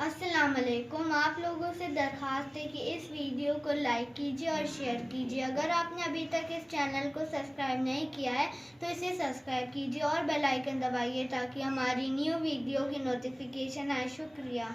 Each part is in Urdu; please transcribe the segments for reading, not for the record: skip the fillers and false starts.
السلام علیکم. آپ لوگوں سے درخواست ہے کہ اس ویڈیو کو لائک کیجیے اور شیئر کیجیے. اگر آپ نے ابھی تک اس چینل کو سبسکرائب نہیں کیا ہے تو اسے سبسکرائب کیجیے اور بیل آئیکن دبائیے تاکہ ہماری نیو ویڈیو کی نوٹیفیکیشن آئے. شکریہ.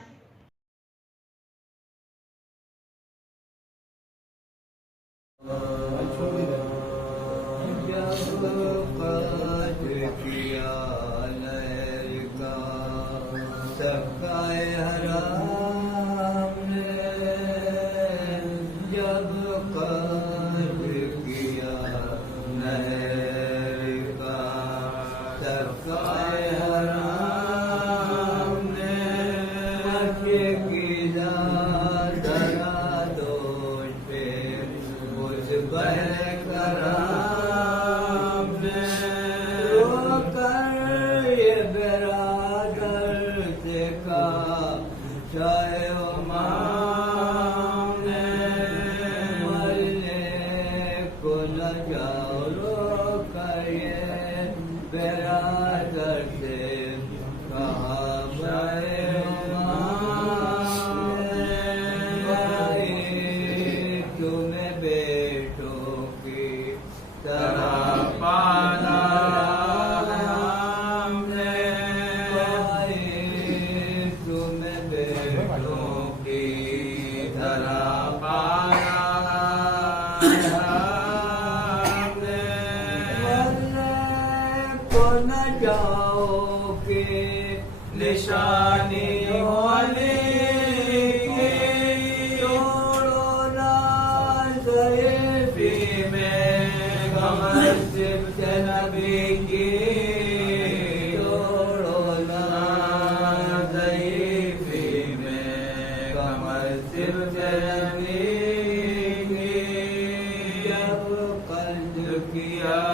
نشانی والی توڑو نا ضعیفی میں کمر صفت نبی کی توڑو نا ضعیفی میں کمر صفت نبی کی جب قلب کیا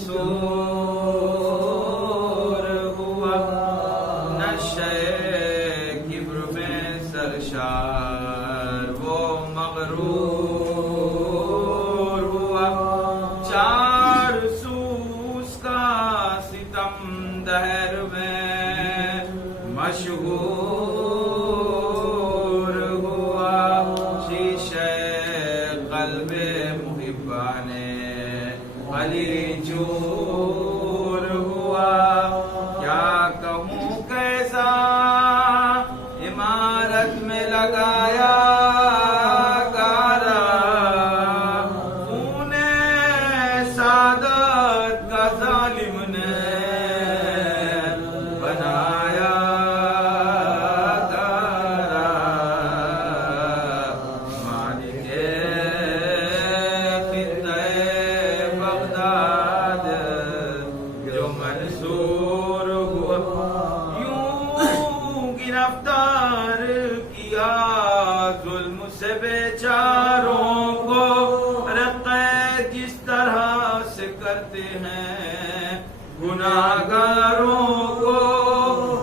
منصور ہوا، نشے کبر میں سرشار وہ مغرور ہوا، چار سوز کا ستم دہر میں مشہور ہوا، شیشے قلب محبان علی چور ہوا، کیا کہوں کیسا عمارت میں لگایا گارا، خون سعادت کا ظالم نے بنایا گارا، مالک خطہ بغداد جو منصور ہوا، یوں گرفتار کیا ظلم سے بیچاروں کو، قید جس طرح سے کرتے ہیں گناہگاروں کو،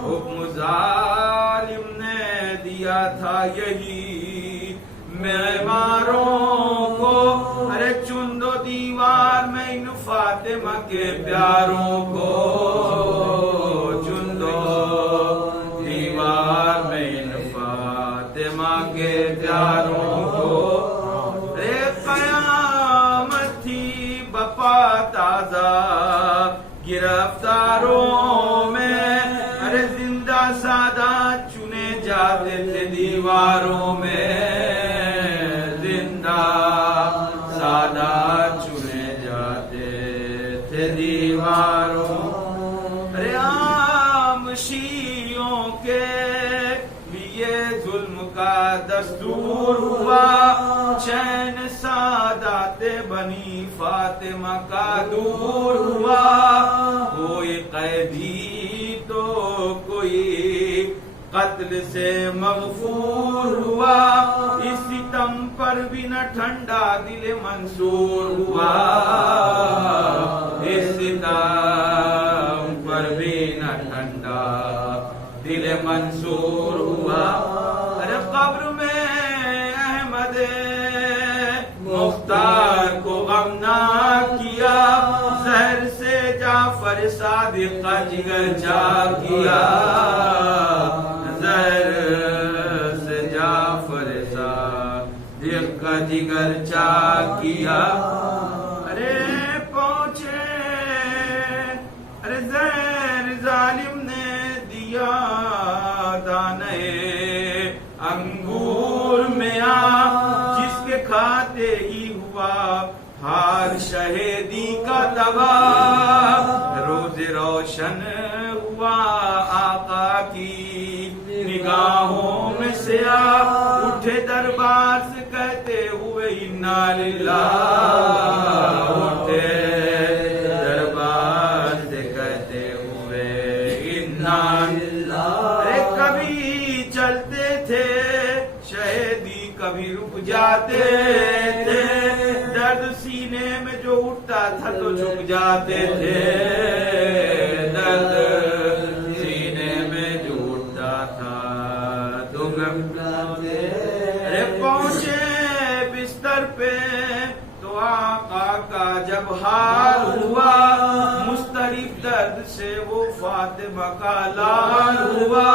حکم ظالم نے دیا تھا یہی معماروں کو، ارے چن دو دیوار میں ان فاطمہ کے پیاروں کو، چن دو دیوار میں ان فاطمہ کے پیاروں کو، ارے قیامت تھی بپا تازہ گرفتاروں میں، ارے زندہ سادات چنے جاتے تھے دیواروں میں، زندہ سادات چنے جاتے تھے دیواروں، ارے عام شیعوں کے لیے ظلم کا دستور ہوا، چین سادات بنی فاطمہ کا دور ہوا، کوئی قیدی تو کوئی قتل سے مغفور ہوا، اس ستم پر بھی نہ ٹھنڈا دل منصور ہوا، اس ستم پر بھی نہ ٹھنڈا دل منصور ہوا، ارے قبر میں احمد مختار کو غم نہ کیا، زہر سے جعفر صادق کا جگر چاک کیا، زہر سے جعفر صادق کا جگر چاک کیا، ارے پہنچے ارے زہر ظالم نے دیا دانے انگور میں آ، جس کے کھاتے ہی ہوا ہار شہیدی کا تباہ، روز روشن ہوا آقا کی نگاہوں میں سیاہ، اٹھے دربار سے کہتے ہوئے انا للہ، اٹھے دربار سے کہتے ہوئے انا للہ، ارے کبھی چلتے تھے شہیدی کبھی رک جاتے تھے، درد سینے میں جو اٹھتا تھا تو جھک جاتے تھے، درد سینے میں جو اٹھتا تھا تو جھک جاتے، ارے پہنچے بستر پہ تو آقا کا جب حال ہوا، مسترب درد سے وہ فاطمہ کا لال ہوا،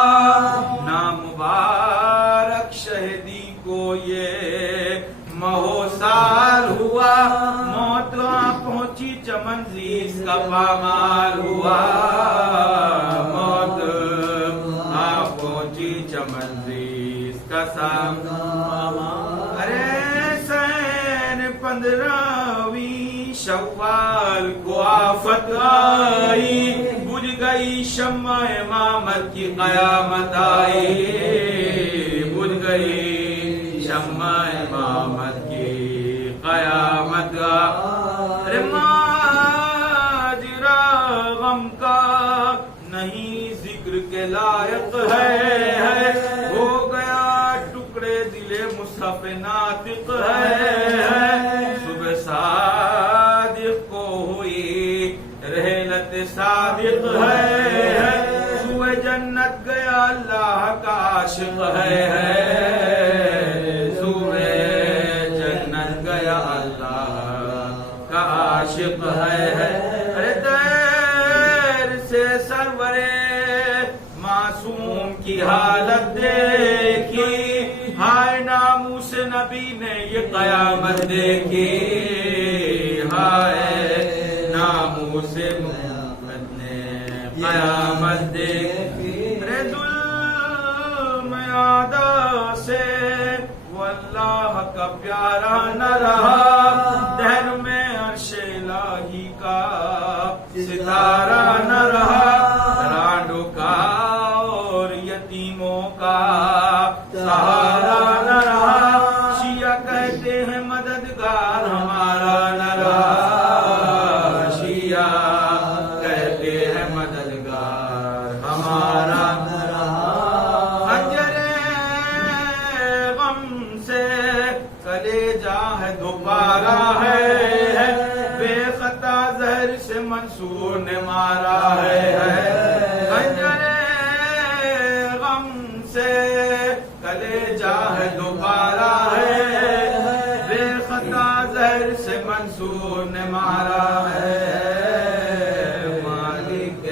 نامبارک شہیدی کو یہ مہو سال ہوا، موت پہنچی چمن زیز کا پامال ہوا، موت پہنچی چمن زیز کا سامال، ارے سین 15ویں شوال کو آفت آئی، بجھ گئی شمع امامت کی قیامت آئی، بجھ گئی شمع امامت کی قیامت، ارے ماجرا غم کا نہیں ذکر کے لائق ہے، ہو گیا ٹکڑے دل مصحف ناطق ہے، صبح صادق کو ہوئی حضرت صادق ہے سوئے جنت گیا اللہ کا عاشق ہے سوئے جنت گیا اللہ کا عاشق ہے دیر سے سرورے معصوم کی حالت دیکھی ہائے ناموس نبی نے یہ قیامت دیکھی ہائے ناموس محمد نے قیامت دیکھی ظلم عادہ سے واللہ کا پیارا نہ رہا دہر میں عرش الہی کا ستارہ نہ رہا رانڈوں کا اور یتیموں کا سہارا نہ رہا شیعہ کہتے ہیں مددگار ہمارا نہ رہا شیعہ کہتے ہیں مددگار ہمارا نہ رہا خنجر غم سے کلیجہ ہے دوبارہ ہے بے خطا زہر سے منصور نے مارا ہے خنجر غم سے کلیجہ ہے دوبارہ ہے بے خطا زہر سے منصور نے مارا ہے مالک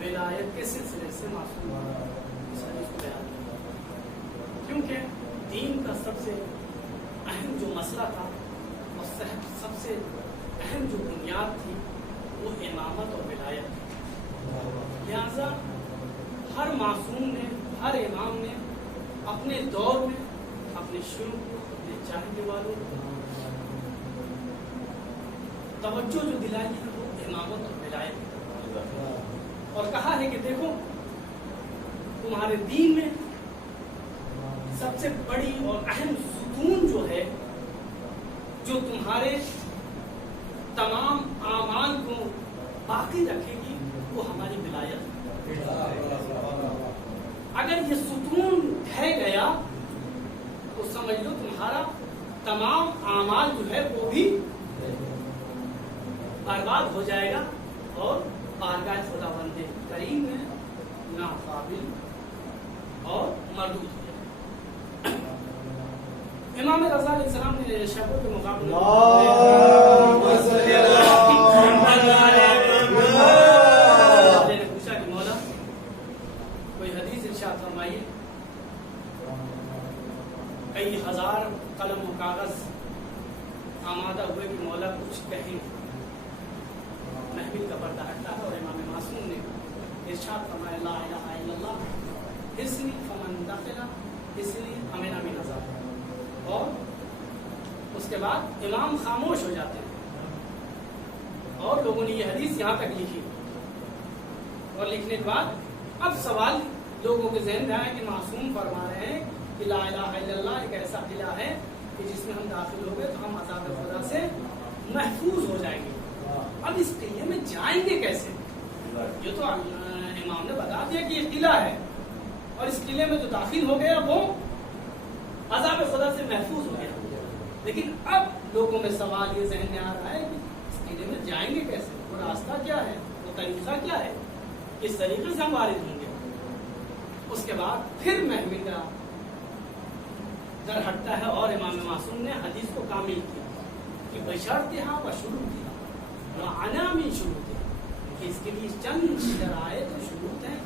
ولایت کے سلسلے سے معصوم اس حدیث کو بیان کیا کیونکہ دین کا سب سے اہم جو مسئلہ تھا اور سب سے اہم جو بنیاد تھی وہ امامت اور ولایت تھی. لہذا ہر معصوم نے ہر امام نے اپنے دور میں اپنے شروع کو اپنے چاہنے والوں کو توجہ جو دلائی ہے وہ امامت اور ولایت کی طرف اور کہا ہے کہ دیکھو تمہارے دین میں سب سے بڑی اور اہم ستون جو ہے جو تمہارے تمام اعمال کو باقی رکھے گی وہ ہماری ولایت. اگر یہ ستون ڈھہ گیا تو سمجھ لو تمہارا تمام اعمال جو ہے وہ بھی برباد ہو جائے گا اور بارگاہ خدا بند کریم میں ناقابل اور مردود ہو جائے. امام رضا علیہ السلام نے شیخوں کے مقابلے نے پوچھا کہ مولا کوئی حدیث ارشاد فرمائیے. کئی ہزار قلم و کاغذ آمادہ ہوئے کہ مولا کچھ کہیں. محفل کا پردہ ہٹتا ہے اور امام معصوم نے ارشاد فرمایا لا الہ الا اللہ اسنی فمن دخل اسنی امن من عذاب. اور اس کے بعد امام خاموش ہو جاتے ہیں اور لوگوں نے یہ حدیث یہاں تک لکھی اور لکھنے کے بعد اب سوال لوگوں کے ذہن میں آیا کہ معصوم فرما رہے ہیں کہ لا الہ الا اللہ ایک ایسا قلعہ ہے کہ جس میں ہم داخل ہو گئے تو ہم عذاب خدا سے محفوظ ہو جائیں گے. اب اس قلعے میں جائیں گے کیسے؟ یہ تو امام نے بتا دیا کہ یہ قلعہ ہے اور اس قلعے میں جو داخل ہو گیا وہ عذاب خدا سے محفوظ ہو گیا. لیکن اب لوگوں میں سوال یہ ذہن میں آ رہا ہے کہ اس قلعے میں جائیں گے کیسے، وہ راستہ کیا ہے، وہ طریقہ کیا ہے، کس طریقے سے ہم وارد ہوں گے۔ اس کے بعد پھر محمل کا در ہٹتا ہے اور امام معصوم نے حدیث کو کامل کیا کہ بشرطہا و شروطہا وعنا من شروطہا، کہ اس کے لیے چند شرائط و شروط ہیں،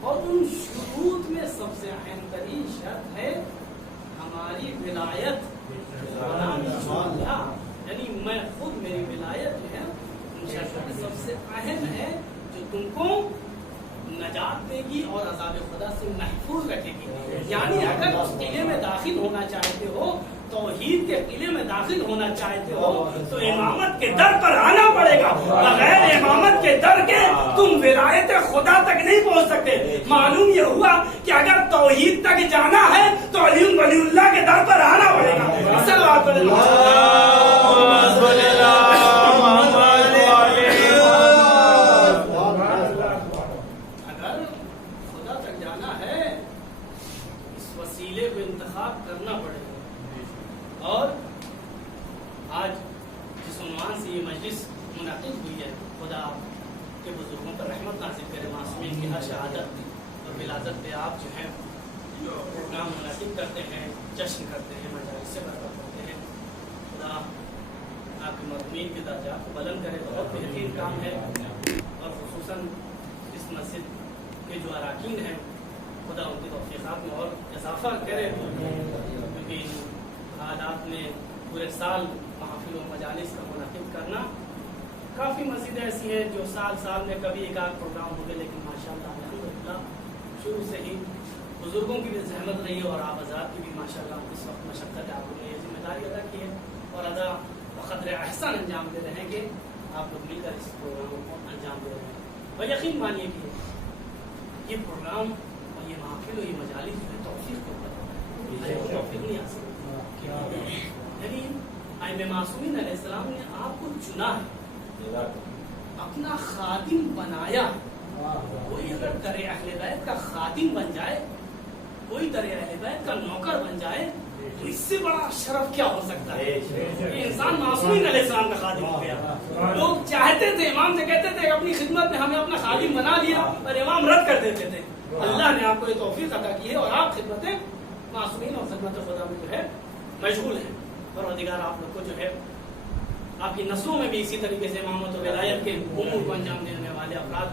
اور ان شروط میں سب سے اہم ترین شرط ہے ہماری ولایت، یعنی میں خود میری ولایت جو ہے ان شرطوں میں سب سے اہم ہے جو تم کو نجات دے گی اور عذاب خدا سے محفوظ رکھے گی۔ یعنی اگر اس قلعے میں داخل ہونا چاہتے ہو، توحید کے قلعے میں داخل ہونا چاہتے ہو، تو امامت کے در پر آنا پڑے گا، بغیر امامت کے در کے تم ولایت خدا تک نہیں پہنچ سکتے۔ معلوم یہ ہوا کہ اگر توحید تک جانا ہے تو علی ولی اللہ کے در پر آنا پڑے گا۔ اگر خدا تک جانا ہے اس وسیلے کو انتخاب کرنا پڑے گا۔ اور آج جس عنوان سے یہ مجلس منعقد ہوئی ہے، خدا کے بزرگوں پر رحمت نازل کرے، معصومین کی ہر شہادت اور ولادت پہ آپ جو ہیں پروگرام منعقد کرتے ہیں، جشن کرتے ہیں، مجالس سے برکت کرتے ہیں۔ خدا آپ کے مرحومین کے درجات کو بلند کرے، بہت بہترین کام ہے، اور خصوصاً اس مسجد کے جو اراکین ہیں خدا ان کی توفیقات میں اور اضافہ کرے، کیونکہ حالات میں پورے سال محافل و مجالس کا منعقد کرنا، کافی مسجدیں ایسی ہیں جو سال میں کبھی ایک آدھ پروگرام ہو گئے، لیکن ماشاءاللہ الحمدللہ شروع سے ہی بزرگوں کی بھی زحمت رہی ہے اور آپ حضرات کی بھی ماشاءاللہ اس وقت مشقت ہے، آپ لوگوں نے یہ ذمہ داری ادا کی ہے اور ادا بقدر احسان انجام دے رہے ہیں کہ آپ لوگ مل کر اس پروگرام کو انجام دے رہے ہیں۔ اور یقین مانیے کہ یہ پروگرام اور یہ محافل اور یہ مجالس جو ہے توفیق کے اوپر ہے، توفیق نہیں آ سکتی۔ یعنی ائمہ معصومین علیہ السلام نے آپ کو چنا ہے، اپنا خادم بنایا۔ کوئی اگر در اہل بیت کا خادم بن جائے، کوئی در اہل بیت کا نوکر بن جائے، تو اس سے بڑا شرف کیا ہو سکتا ہے؟ یہ انسان معصومین علیہ السلام کا خادم ہو گیا۔ لوگ چاہتے تھے، امام سے کہتے تھے اپنی خدمت میں ہمیں اپنا خادم بنا دیا، اور امام رد کر دیتے تھے۔ اللہ نے آپ کو یہ توفیق عطا کی ہے اور آپ خدمت معصومین اور خدمت خدا میں جو ہے مشغول ہیں۔ پروردگار آپ لوگ کو جو ہے آپ کی نسلوں میں بھی اسی طریقے سے امامت و ولایت کے امور کو انجام دینے والے افراد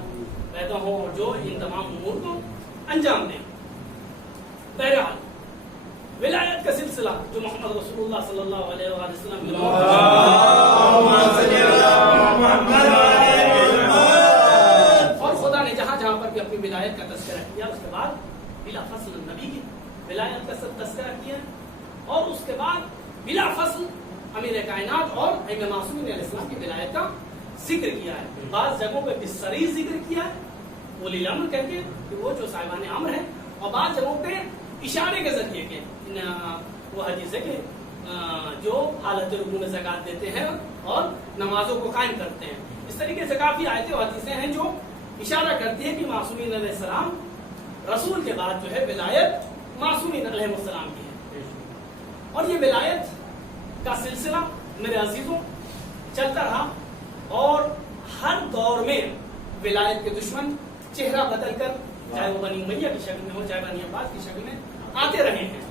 پیدا ہوں اور جو ان تمام امور کو انجام دیں۔ بہرحال ولایت کا سلسلہ جو محمد رسول اللہ صلی اللہ علیہ وآلہ وسلم اور خدا نے جہاں جہاں پر بھی اپنی ولایت کا تذکرہ کیا، اس کے بعد بلا فصل نبی کی ولایت کا سب تذکرہ کیا، اور اس کے بعد بلا فصل امیر کائنات اور ائمہ معصومین علیہ السلام کی ولایت کا ذکر کیا ہے۔ بعض جگہوں پہ بصریح ذکر کیا ہے، اولی الامر کہہ کے کہ وہ جو صاحبان امر ہیں، اور بعض جگہوں پہ اشارے کے ذریعے کے وہ حدیث ہے کہ جو حالت رکوع میں زکات دیتے ہیں اور نمازوں کو قائم کرتے ہیں۔ اس طریقے سے کافی آیتیں اور حدیثیں ہیں جو اشارہ کرتی ہیں کہ معصومین علیہ السلام رسول کے بعد جو ہے ولایت معصومین علیہ السلام کی ہے۔ اور یہ ولایت کا سلسلہ میرے عزیزوں چلتا رہا، اور ہر دور میں ولایت کے دشمن چہرہ بدل کر، چاہے وہ بنی امیہ کی شکل میں ہو، چاہے بنی عباس کی شکل میں آتے رہے ہیں۔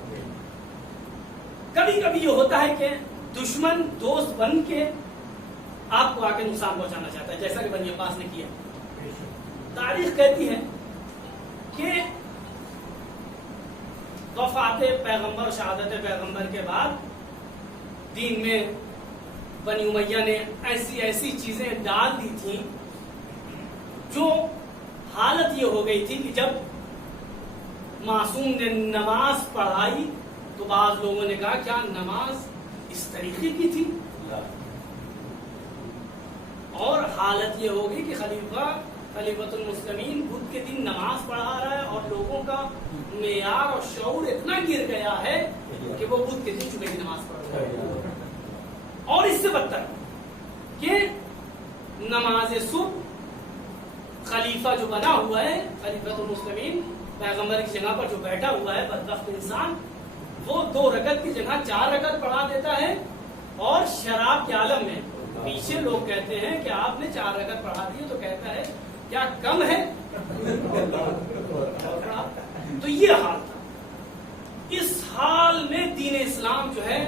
کبھی کبھی یہ ہوتا ہے کہ دشمن دوست بن کے آپ کو آ کے نقصان پہنچانا چاہتا ہے، جیسا کہ بنی عباس نے کیا۔ تاریخ کہتی ہے کہ وفات پیغمبر، شہادت پیغمبر کے بعد دین میں بنی امیہ نے ایسی چیزیں ڈال دی تھیں جو حالت یہ ہو گئی تھی کہ جب معصوم نے نماز پڑھائی تو بعض لوگوں نے کہا کیا نماز اس طریقے کی تھی، اور حالت یہ ہو گئی کہ خلیفۃ المسلمین بدھ کے دن نماز پڑھا رہا ہے اور لوگوں کا معیار اور شعور اتنا گر گیا ہے کہ وہ بدھ کے دن صبح کی نماز پڑھ رہا ہے۔ اور اس سے بدتر کہ نماز صبح خلیفہ جو بنا ہوا ہے، خلیفۃ المسلمین پیغمبر کی جگہ پر جو بیٹھا ہوا ہے بدبخت انسان، وہ 2 رکعت کی جگہ 4 رکعت پڑھا دیتا ہے، اور شراب کے عالم میں پیچھے لوگ کہتے ہیں کہ آپ نے 4 رکعت پڑھا دی، تو کہتا ہے کیا کم ہے؟ تو یہ حال تھا. اس حال میں دین اسلام جو ہے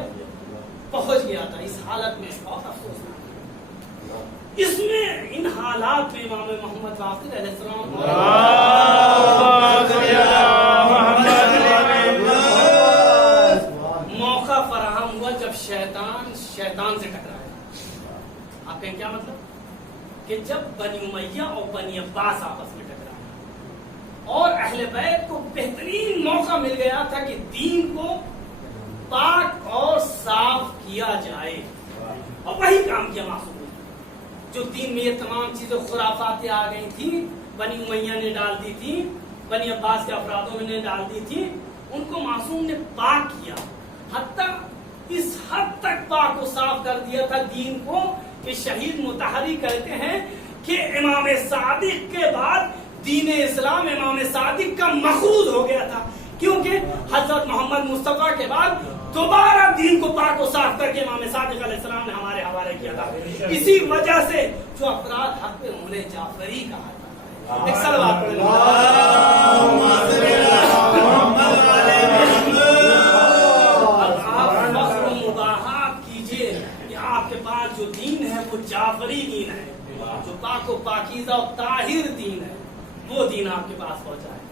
پہنچ گیا تھا. اس حالت میں بہت افسوس تھا. اس میں ان حالات میں امام محمد باقر علیہ السلام موقع فراہم ہوا جب شیطان سے ٹکرایا. آپ کہیں کیا مطلب؟ کہ جب بنی امیہ اور بنی عباس آپس میں ٹکرایا اور اہل بیت کو بہترین موقع مل گیا تھا کہ دین کو پاک اور صاف کیا جائے، اور وہی کام کیا معصوم. جو دین میں یہ تمام چیزیں خرافاتیں آ گئی تھیں، بنی امیہ نے ڈال دی تھی، بنی عباس کے افرادوں نے ڈال دی تھی، ان کو معصوم نے پاک کیا. حتیٰ اس حد تک پاک و صاف کر دیا تھا دین کو کہ شہید مطہری کہتے ہیں کہ امام صادق کے بعد دین اسلام امام صادق کا مخوض ہو گیا تھا، کیونکہ حضرت محمد مصطفیٰ کے بعد دوبارہ دین کو پاک و صاف کر کے امام صادق علیہ السلام نے ہمارے حوالے کیا تھا. اسی وجہ سے جو افراد حق پہ انہیں جعفری کہا جاتا ہے. ایک صلوات پڑھیں. آپ فخر و مباحات کیجئے کہ آپ کے پاس جو دین ہے وہ جعفری دین ہے، جو پاک و پاکیزہ و طاہر دین ہے، وہ دین آپ کے پاس پہنچا ہے.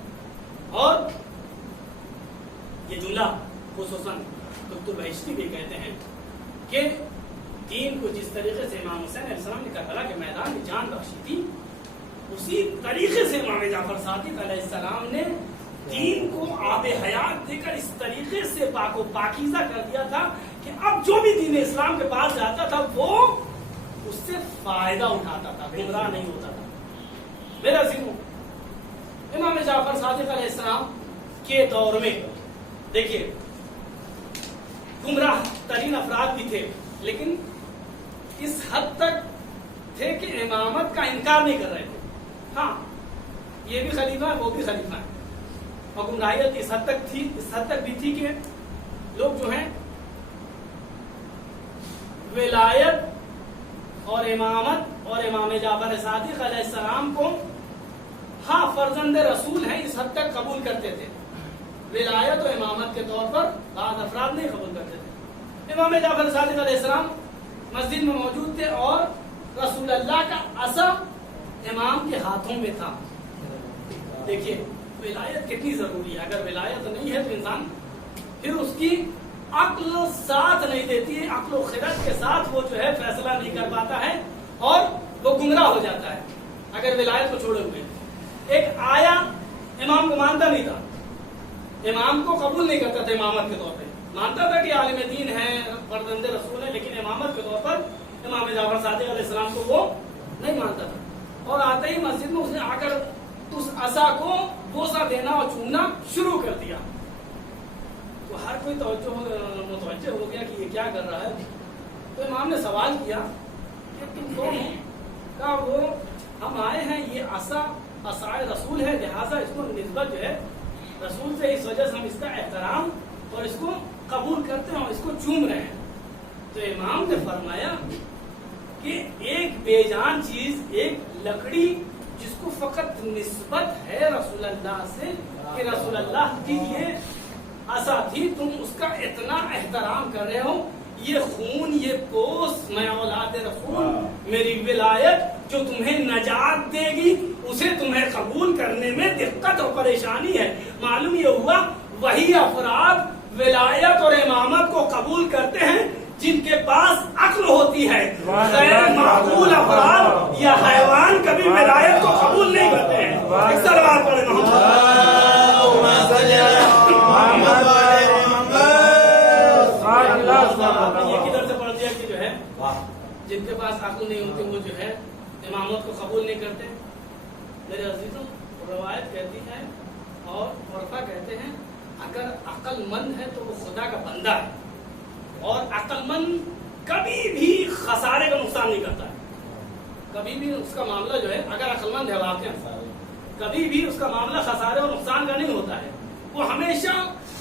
اور یہ جملہ خصوصاً دکتر بہشتی بھی کہتے ہیں کہ دین کو جس طریقے سے امام حسین علیہ السلام نے کربلا کے میدان میں جان بخشی تھی، اسی طریقے سے امام جعفر صادق علیہ السلام نے دین کو آب حیات دے کر اس طریقے سے پاک و پاکیزہ کر دیا تھا کہ اب جو بھی دین اسلام کے پاس جاتا تھا وہ اس سے فائدہ اٹھاتا تھا، گمراہ نہیں ہوتا تھا. میرا عزیزو، امام جعفر صادق علیہ السلام کے دور میں دیکھیے گمراہ ترین افراد بھی تھے، لیکن اس حد تک تھے کہ امامت کا انکار نہیں کر رہے تھے. ہاں، یہ بھی خلیفہ ہے، وہ بھی خلیفہ ہے، اور گمراہیت اس حد تک بھی تھی کہ لوگ جو ہیں ولایت اور امامت اور امام جعفر صادق علیہ السلام کو ہاں فرزند رسول ہیں اس حد تک قبول کرتے تھے. ولایت و امامت کے طور پر بعض افراد نہیں قبول کرتے تھے. امام جعفر صادق علیہ السلام مسجد میں موجود تھے اور رسول اللہ کا عصا امام کے ہاتھوں میں تھا. دیکھیے ولایت کتنی ضروری ہے. اگر ولایت نہیں ہے تو انسان پھر اس کی عقل ساتھ نہیں دیتی ہے، عقل و خرد کے ساتھ وہ جو ہے فیصلہ نہیں کر پاتا ہے اور وہ گمراہ ہو جاتا ہے اگر ولایت کو چھوڑے ہوئے. ایک آیا امام کو مانتا نہیں تھا، امام کو قبول نہیں کرتا تھا امامت کے طور پہ، مانتا تھا کہ عالم دین ہے، فرزند رسول ہے، لیکن امامت کے طور پر امام جعفر صادق علیہ السلام کو وہ نہیں مانتا تھا. اور آتے ہی مسجد میں اس نے آ کر اس عصا کو بوسہ دینا اور چومنا شروع کر دیا. تو ہر کوئی متوجہ ہو گیا کہ یہ کیا کر رہا ہے. تو امام نے سوال کیا کہ تم کون ہو؟ کہا وہ ہم آئے ہیں، یہ عصائے رسول ہے، لہٰذا اس کو نسبت جو ہے رسول سے، اس وجہ سے ہم اس کا احترام اور اس کو قبول کرتے ہیں اور اس کو چوم رہے ہیں. تو امام نے فرمایا کہ ایک بے جان چیز، ایک لکڑی جس کو فقط نسبت ہے رسول اللہ سے کہ رسول اللہ کی یہ عصا تھی، تم اس کا اتنا احترام کر رہے ہو. یہ خون، یہ پوس، میں اولاد رسول، میری ولایت جو تمہیں نجات دے گی اسے تمہیں قبول کرنے میں دقت اور پریشانی ہے. معلوم یہ ہوا وہی افراد ولایت اور امامت کو قبول کرتے ہیں جن کے پاس عقل ہوتی ہے. غیر معقول افراد یا حیوان کبھی ولایت کو قبول نہیں کرتے ہیں. ایک صلوات پڑھیں یہ کدھر سے پڑھ دیا کہ جو ہے جن کے پاس عقل نہیں ہوتی وہ جو ہے امامت کو قبول نہیں کرتے. میرے عزیزوں، روایت کہتی ہے اور عرفا کہتے ہیں اگر عقل مند ہے تو وہ خدا کا بندہ ہے، اور عقل مند کبھی بھی خسارے کا نقصان نہیں کرتا ہے. کبھی بھی اس کا معاملہ جو ہے، اگر عقل مند ہے واقعا، کبھی بھی اس کا معاملہ خسارے اور نقصان کا نہیں ہوتا ہے. وہ ہمیشہ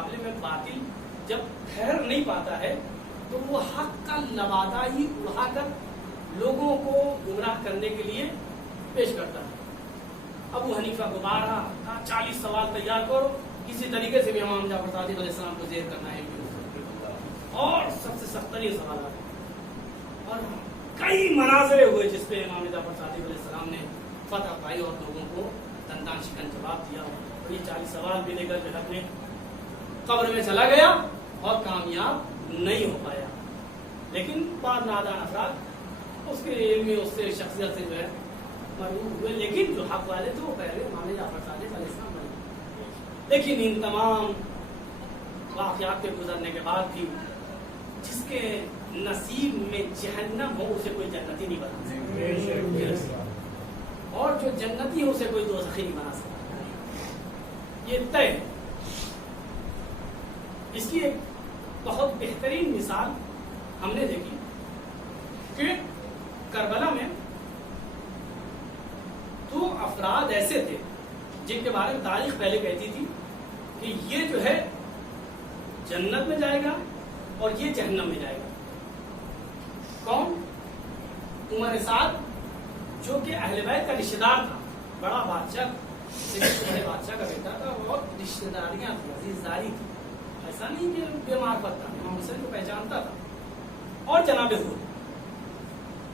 مقابلے میں باطل جب ٹھہر نہیں پاتا ہے تو وہ حق کا لبادہ ہی اڑا کر لوگوں کو گمراہ کرنے کے لیے پیش کرتا ہے. ابو حنیفہ کو بارہ 40 سوال تیار کرو، کسی طریقے سے بھی امام جعفر صادق علیہ السلام کو زیر کرنا ہے، اور سب سے سخت ترین سوالات، اور کئی مناظرے ہوئے جس پہ امام جعفر صادق علیہ السلام نے فتح پائی اور لوگوں کو دندان شکن جواب دیا. اور یہ 40 سوال بھی لے کر جو ہے اپنے قبر میں چلا گیا اور کامیاب نہیں ہو پایا. لیکن بعض نادان افراد اس کے علم میں اس سے شخصیت سے جو ہے مرعوب ہوئے، لیکن جو حق والے تھے وہ پہلے امام جعفر صادق علیہ السلام بنے. لیکن ان تمام واقعات کے گزرنے کے بعد بھی جس کے نصیب میں جہنم ہو اسے کوئی جنتی نہیں بنا سکتا، اور جو جنتی ہو اسے کوئی دوزخی نہیں بنا سکتا. یہ طے. اس کی ایک بہت بہترین مثال ہم نے دیکھی کہ کربلا میں دو افراد ایسے تھے جن کے بارے میں تاریخ پہلے کہتی تھی کہ یہ جو ہے جنت میں جائے گا اور یہ جہنم میں جائے گا. کون؟ عمر سعد، جو کہ اہل بیت کا رشتہ دار تھا، بڑا بادشاہ، بڑے بادشاہ کا بیٹا تھا، اور رشتہ داریاں تھی، عزیزداری تھی. ایسا نہیں کہ بے معرفت تھا، امام حسین کو پہچانتا تھا. اور جناب حور.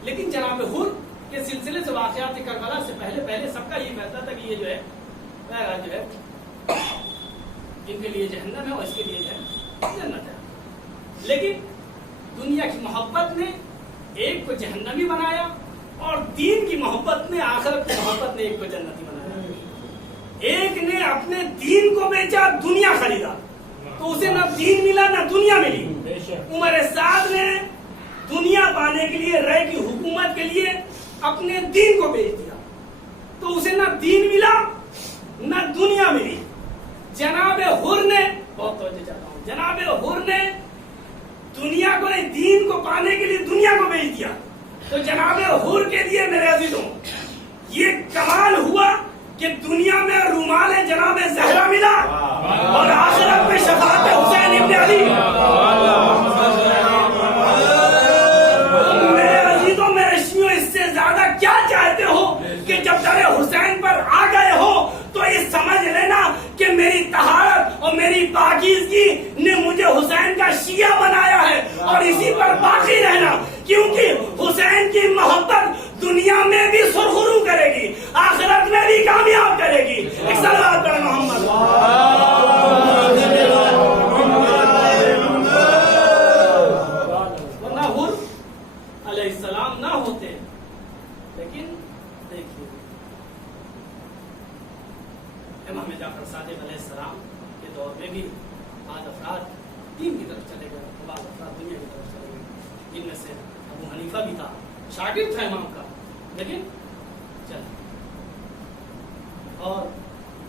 لیکن جناب حور کے سلسلے سے واقعات کربلا سے پہلے سب کا یہ کہتا تھا کہ یہ جو ہے جو ہے ان کے لیے جہنم ہے اور اس کے لیے جو ہے جنت ہے. لیکن دنیا کی محبت نے ایک کو جہنمی بنایا اور دین کی محبت نے، آخرت کی محبت نے ایک کو جنتی بنایا. ایک نے اپنے دین کو بیچا، دنیا خریدا، تو اسے نہ دین ملا نہ دنیا ملی. عمر سعد نے دنیا پانے کے لیے، رائے کی حکومت کے لیے اپنے دین کو بیچ دیا، تو اسے نہ دین ملا نہ دنیا ملی. جناب حر نے، بہت توجہ چاہتا ہوں، جناب حر نے دنیا کو نہیں، دین کو پانے کے لیے دنیا کو بیچ دیا. تو جناب حر کے لیے میرے عزیزوں یہ کمال ہوا کہ دنیا میں رومال جناب زہرا ملا اور آخرت میں شفاعت حسین ابن علی. میرے عزیزوں، میرے شیعوں، اس سے زیادہ کیا چاہتے ہو کہ جب در حسین پر آ گئے ہو تو یہ سمجھ لینا کہ میری طہارت اور میری پاکیزگی نے مجھے حسین کا شیعہ بنایا ہے، اور اسی پر باقی رہنا، کیونکہ حسین کی محبت دنیا میں بھی سرخرو کرے گی، آخرت میں بھی کامیاب کرے گی. ایک صلوات پر محمد. ورنہ حر علیہ السلام نہ ہوتے. لیکن دیکھیے امام جعفر صادق علیہ السلام کے دور میں بھی بعض افراد دین کی طرف چلے گئے، بعض افراد دنیا کی طرف چلے گئے. جن میں سے ابو حنیفہ بھی تھا، شاگرد تھا امام کا، لیکن چل. اور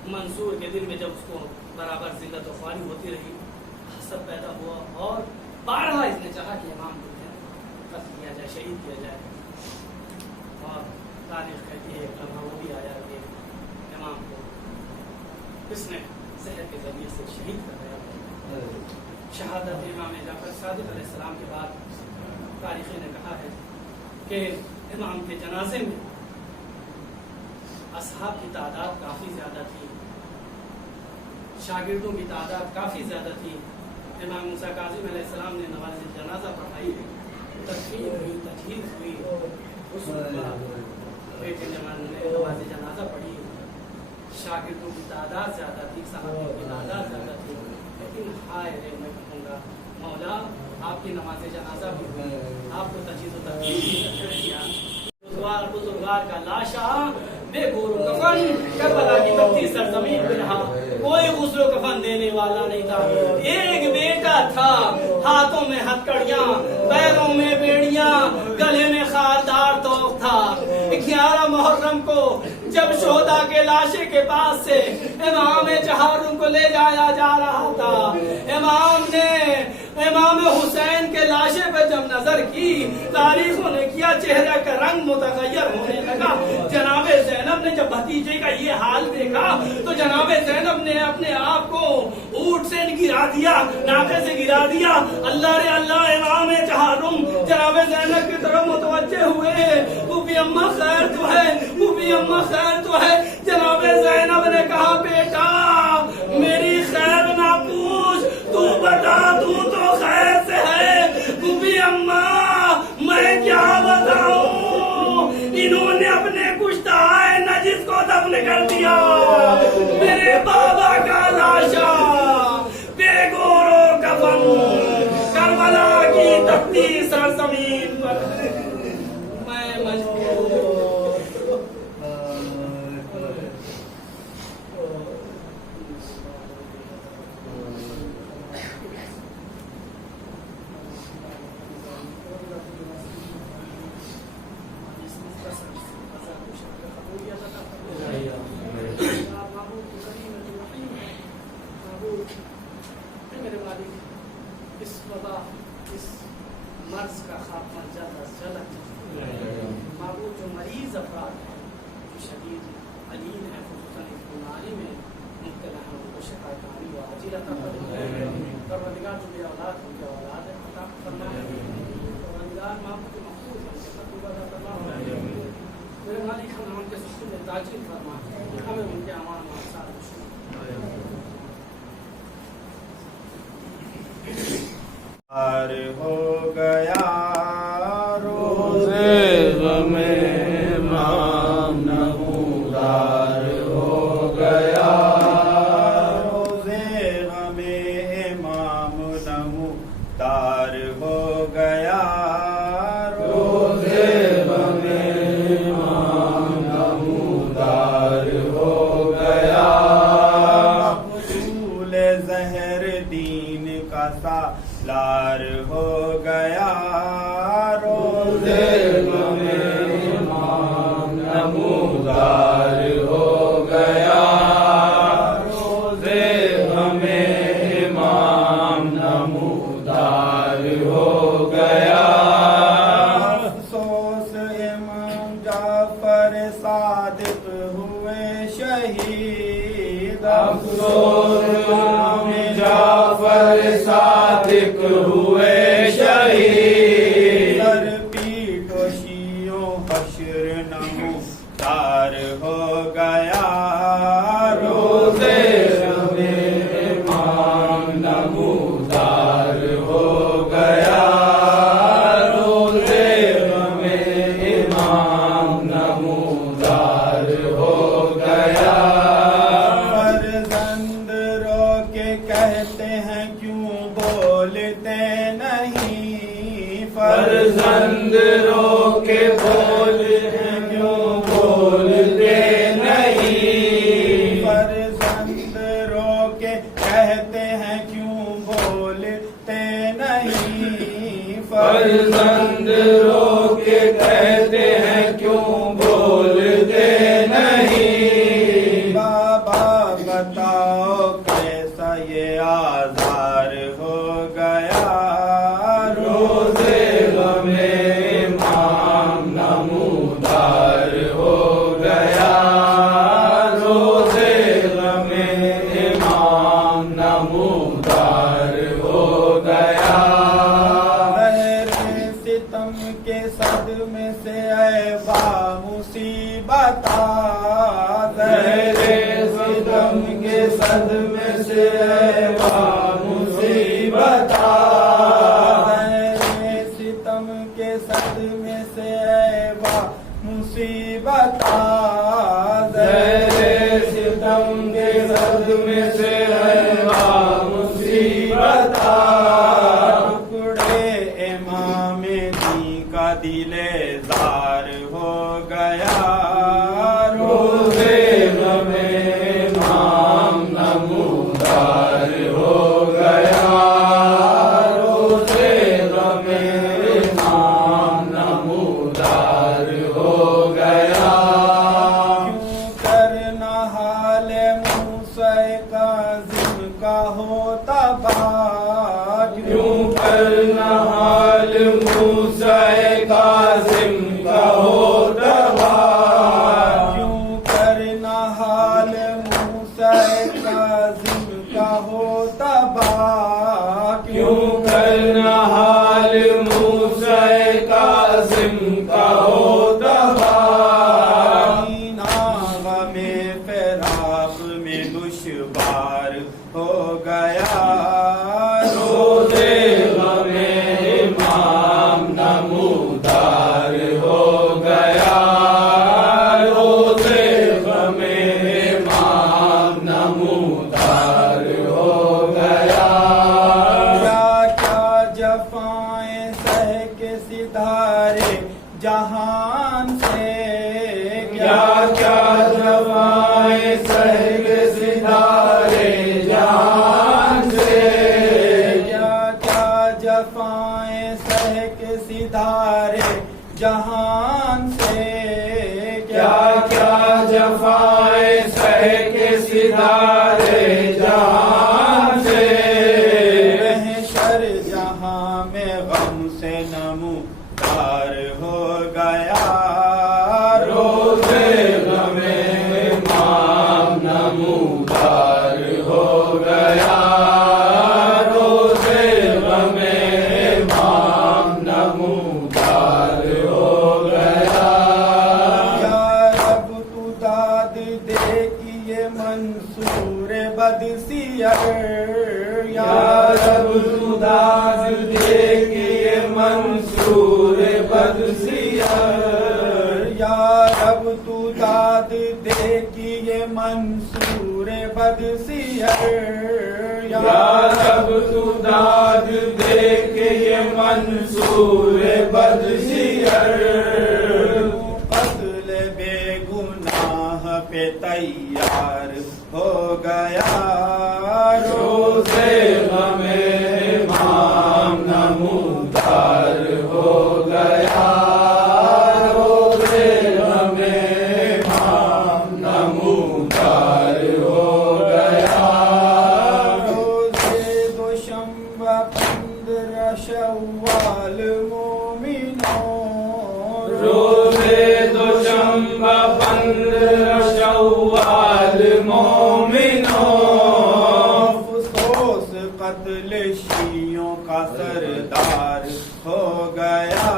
منصور کے دل میں جب اس کو برابر ذلت و خواری ہوتی رہی، حسد پیدا ہوا، اور بارہا اس نے چاہا کہ امام کو قتل کیا جائے، شہید کیا جائے. اور تاریخ کہتی ہے ایک لمحہ وہ بھی آیا کہ امام کو اس نے زہر کے ذریعے سے شہید کر دیا. شہادت امام جعفر صادق علیہ السلام کے بعد تاریخی نے کہا ہے کہ امام کے جنازے میں اصحاب کی تعداد کافی زیادہ تھی، شاگردوں کی تعداد کافی زیادہ تھی. امام موسیٰ کاظم علیہ السلام نے نماز جنازہ پڑھائی، تکفین ہوئی، تجہیز ہوئی، بیٹے نے نماز جنازہ پڑھی. شاگردوں کی تعداد زیادہ تھی، صحابیوں کی تعداد زیادہ تھی. لیکن ہائے رے، میں کہوں گا مولا آپ کی نماز جنازہ بھی ہوئی، آپ کو تجہیز و تکفین بھی کیا. بزرگوار کا لاشا بے گور و کفن کربلا کی تپتی سرزمین پہ رہا، کوئی غسل و کفن دینے والا نہیں تھا. ایک بیٹا تھا، ہاتھوں میں ہتکڑیاں، پیروں میں بیڑیاں، گلے میں خاردار توق تھا. 11 محرم کو جب شہداء کے لاشے کے پاس سے امام چہارم کو لے جایا جا رہا تھا، امام نے امام حسین کے لاشے پہ جب نظر کی تاریخوں نے کیا چہرہ کا رنگ متغیر ہونے لگا. جناب زینب نے جب بھتیجے کا یہ حال دیکھا تو جناب زینب نے اپنے آپ کو اونٹ سے گرا دیا, ناقے سے گرا دیا. اللہ رے اللہ امام چہارم جناب زینب کی طرف متوجہ ہوئے. پھوپھی اماں خیر تو ہے, پھوپھی اماں خیر تو ہے. جناب زینب نے کہا بیٹا میری خیر نہ پوچھ, تو بتا تو خیر سے ہے. پھوپھی اماں میں کیا بتاؤں, انہوں نے اپنے گشتائے نجس کو دفن کر دیا. میرے بابا کا لاشا بے گور و کفن کربلا کی تپتی سرزمین پر میں مجبور. اس وبا اس مرض کا خاتمہ جلد از جلد. معبود جو مریض افراد ہیں جو شدید علیم ہیں خصوصاً اس بیماری میں مبتلا ہیں ان کو شفا کامل و عاجل عطا فرمائے. پروردگار جو بے اولاد ان کے اولاد عطا فرمائے. پروردگار معبود جو محفوظ ہیں ان کے سب عطا فرمائے. میرے مالک ہم ان کے سکون میں تاجر فرمائے. ہمیں ان کے امان و احسان پار ہو گیا روزے غم امام نمودار ہو گیا. روزے غم امام نمودار ہو گیا. روزے غم امام نمودار ہو گیا. مقتول زہر دین کا سالار ہو گیا. روزے غم امام نمودار ہو گیا. روزے غم امام نمودار ہو گیا. افسوس امام جعفر صادق ہوئے شہید. افسوس امام جعفر صادق ہوئے شہید. سر پیٹ و شیعوں حشر نمودار ہو گیا. روزے غم امام نمودار ہو گیا. روزے غم امام نمودار ہو گیا. فرزند رو کے کہتے ہیں کیوں بولتے نہیں. فرزند رو کے بولتے ہیں کیوں بولتے نہیں. فرزند رو کے کہتے ہیں کیوں بولتے نہیں. فرزند رو کے کہتے ہیں کیوں بولتے نہیں. بابا بتاؤ کیسا یہ آزار ہو گیا. روزے غم امام نمودار ہو گیا. روزے غم امام نمودار ہو گیا. زہر ستم کے صدمے سے اے با مصیبت. زہر ستم کے صدمے سے اے با مصیبت. زہر ستم کے صدمے سے اے با مصیبت. زہر ستم کے صدمے سے اے با مصیبت. ٹکڑے امام دی کا دل زار ہو گیا. روزے غم امام نمودار ہو جہان سے کیا کیا جفائیں سہ کے ستارے جہان سے، محشر جہاں میں غم سے نمودار ہو گیا، روزے غم امام نمودار ہو گیا، روزے غم امام نمودار ہو گیا۔ یا رب تو داد دے کہ یہ منصور بدسیر، یا رب تو داد دے کہ یہ منصور بدسیر، یا رب تو داد دے کہ یہ منصور بدسیر، یا رب تو داد دے کہ یہ منصور بدسیر، قتل بے گناہ پہ تیار ہو گیا، روزے غم امام نمودار ہو گیا، روزے غم امام نمودار ہو گیا۔ روزے دوشنبہ 15 شوال مومنوں، روزے دوشنبہ 15 شوال مومنوں، افسوس قتل شیعوں کا سردار ہو گیا،